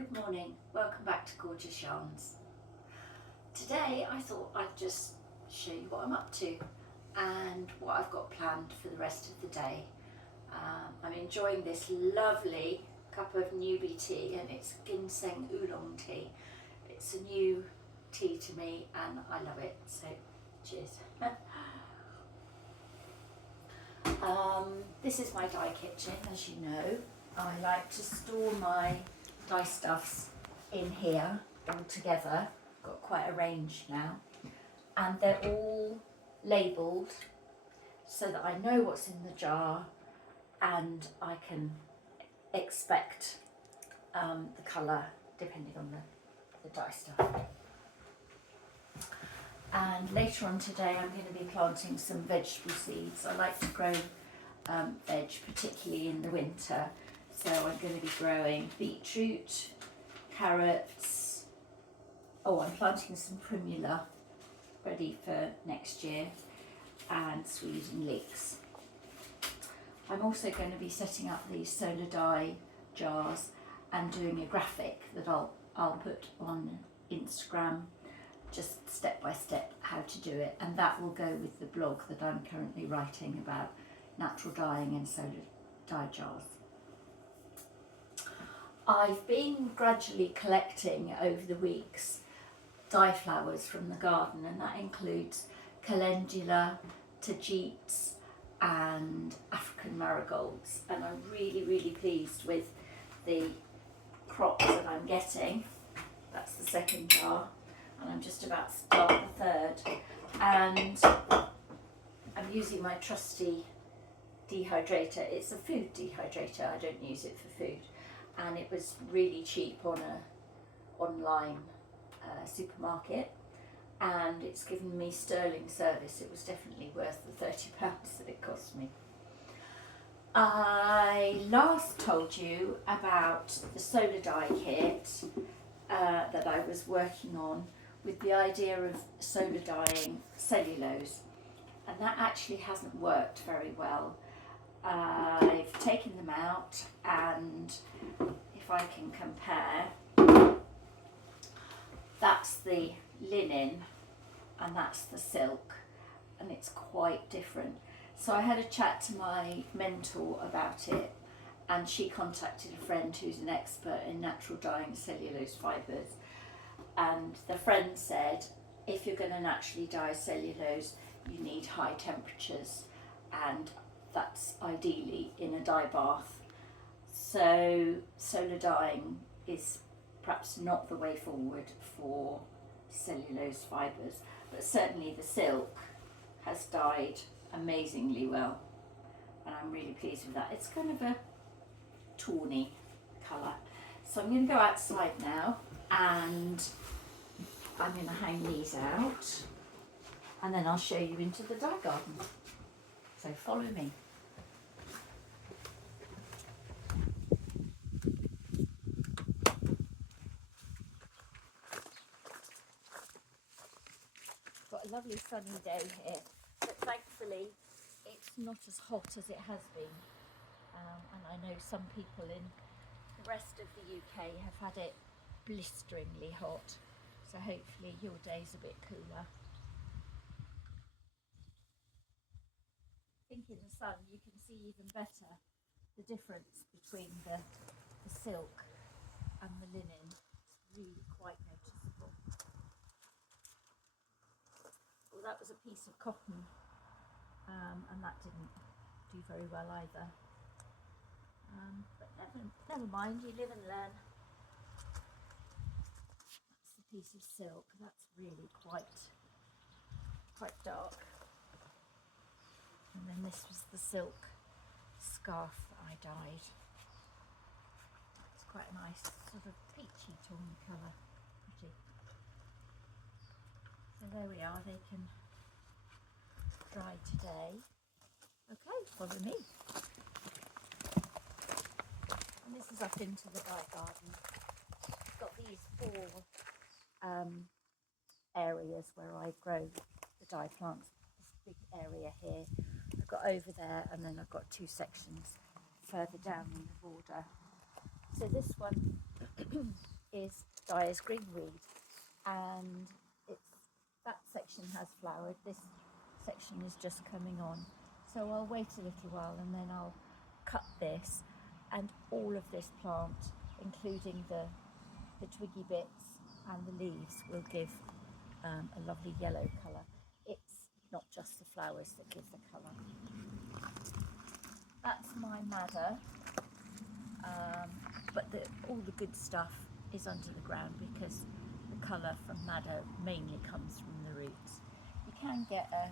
Good morning, welcome back to Gorgeous Yarns. Today I thought I'd just show you what I'm up to and what I've got planned for the rest of the day. I'm enjoying this lovely cup of newbie tea, and it's ginseng oolong tea. It's a new tea to me and I love it, so cheers. This is my dye kitchen, as you know. I like to store my dye stuffs in here all together. I've got quite a range now, and they're all labelled so that I know what's in the jar and I can expect the colour depending on the dye stuff. And later on today I'm going to be planting some vegetable seeds. I like to grow veg, particularly in the winter. So I'm going to be growing beetroot, carrots. Oh, I'm planting some primula ready for next year, and Sweden leeks. I'm also going to be setting up these solar dye jars and doing a graphic that I'll put on Instagram, just step by step how to do it, and that will go with the blog that I'm currently writing about natural dyeing and solar dye jars. I've been gradually collecting over the weeks dye flowers from the garden, and that includes calendula, tagetes and African marigolds, and I'm really pleased with the crops that I'm getting. That's the second jar, and I'm just about to start the third, and I'm using my trusty dehydrator. It's a food dehydrator, I don't use it for food, and it was really cheap on a online supermarket, and it's given me sterling service. It was definitely worth the £30 that it cost me. I last told you about the solar dye kit that I was working on with the idea of solar dyeing cellulose, and that actually hasn't worked very well. I've taken them out, and if I can compare, that's the linen and that's the silk, and it's quite different. So I had a chat to my mentor about it, and she contacted a friend who's an expert in natural dyeing cellulose fibres, and the friend said if you're going to naturally dye cellulose you need high temperatures, and that's ideally in a dye bath. So solar dyeing is perhaps not the way forward for cellulose fibres, but certainly the silk has dyed amazingly well, and I'm really pleased with that. It's kind of a tawny colour. So I'm going to go outside now, and I'm going to hang these out, and then I'll show you into the dye garden. So follow me. Got a lovely sunny day here, but thankfully it's not as hot as it has been, and I know some people in the rest of the UK have had it blisteringly hot, so hopefully your day's a bit cooler. I think in the sun you can see even better the difference between the silk and the linen. It's really quite noticeable. Well, that was a piece of cotton, and that didn't do very well either. But never mind, you live and learn. That's the piece of silk. That's really quite dark. And then this was the silk scarf that I dyed. It's quite a nice sort of peachy tawny colour. Pretty. So there we are, they can dry today. Okay, follow me. And this is up into the dye garden. I've got these 4 areas where I grow the dye plants. This big area here, I've got over there, and then I've got 2 sections further down in the border. So this one is Dyer's greenweed, and that section has flowered. This section is just coming on. So I'll wait a little while and then I'll cut this, and all of this plant, including the twiggy bits and the leaves, will give a lovely yellow colour. It's not just the flowers that give the colour. That's my madder, but all the good stuff is under the ground because the colour from madder mainly comes from the roots. You can get a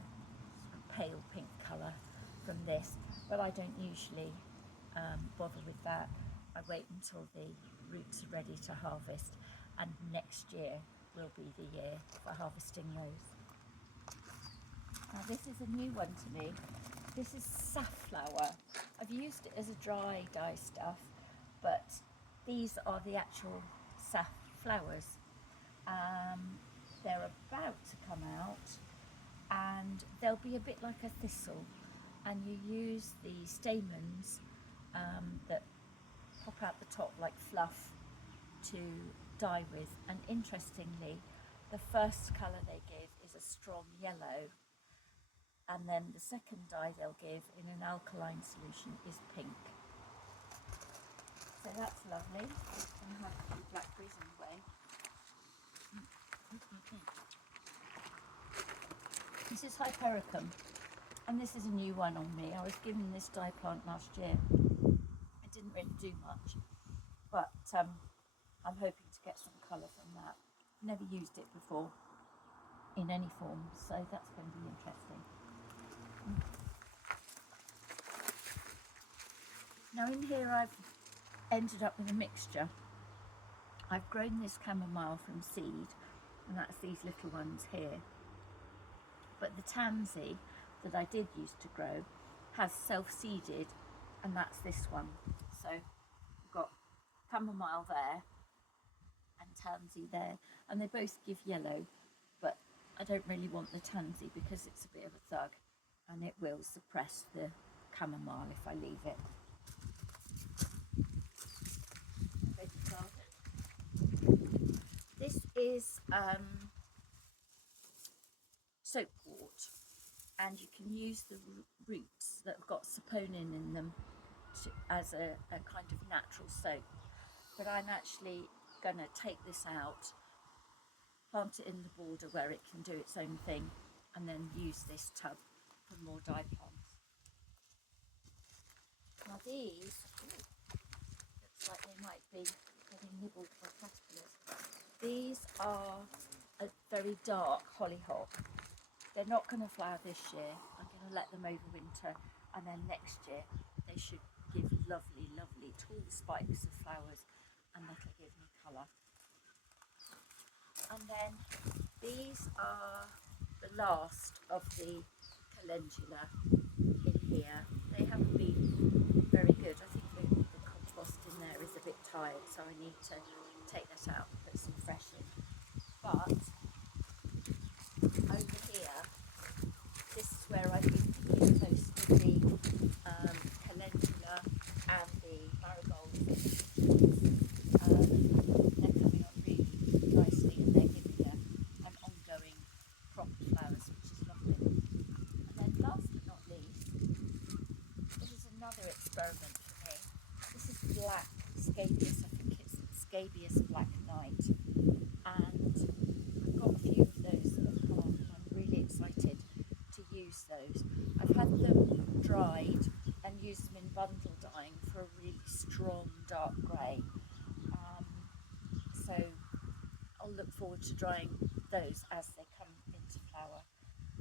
sort of pale pink colour from this, but I don't usually bother with that. I wait until the roots are ready to harvest, and next year will be the year for harvesting those. Now this is a new one to me. This is safflower. I've used it as a dry dye stuff, but these are the actual safflowers. They're about to come out, and they'll be a bit like a thistle, and you use the stamens that pop out the top like fluff to dye with. And interestingly, the first colour they give is a strong yellow, and then the second dye they'll give in an alkaline solution is pink. So that's lovely. I'm going to have a few blackberries in the way. This is Hypericum, and this is a new one on me. I was given this dye plant last year. It didn't really do much, but I'm hoping to get some colour from that. Never used it before in any form, so that's going to be interesting. Now in here I've ended up with a mixture. I've grown this chamomile from seed, and that's these little ones here. But the tansy that I did used to grow has self-seeded, and that's this one. So I've got chamomile there and tansy there, and they both give yellow, but I don't really want the tansy because it's a bit of a thug, and it will suppress the chamomile if I leave it. This is soapwort, and you can use the roots that have got saponin in them as a kind of natural soap. But I'm actually going to take this out, plant it in the border where it can do its own thing, and then use this tub for more dye plants. Now these, looks like they might be getting nibbled by caterpillars. These are a very dark hollyhock. They're not going to flower this year. I'm going to let them overwinter, and then next year they should give lovely, lovely tall spikes of flowers, and that'll give me colour. And then these are the last of the calendula in here. They haven't been very good. I think the compost in there is a bit tired, so I need to take that out and put some fresh in. But over here, this is where I've been picking most of the calendula and the marigolds. They're coming on really nicely, and they're giving an ongoing crop of flowers, which is lovely. And then last but not least, this is another experiment for me. This is black scabious. I think it's scabious black knight, and I've got a few of those that have come on, and I'm really excited to use those. I've had them dried and used them in bundle dyeing for a really strong dark grey. So I'll look forward to drying those as they come into flower,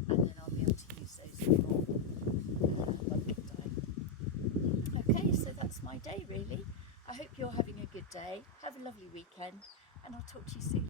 and then I'll be able to use those for more bundle dyeing. Okay, so that's my day really. I hope you're having a good day. Have a lovely weekend, and I'll talk to you soon.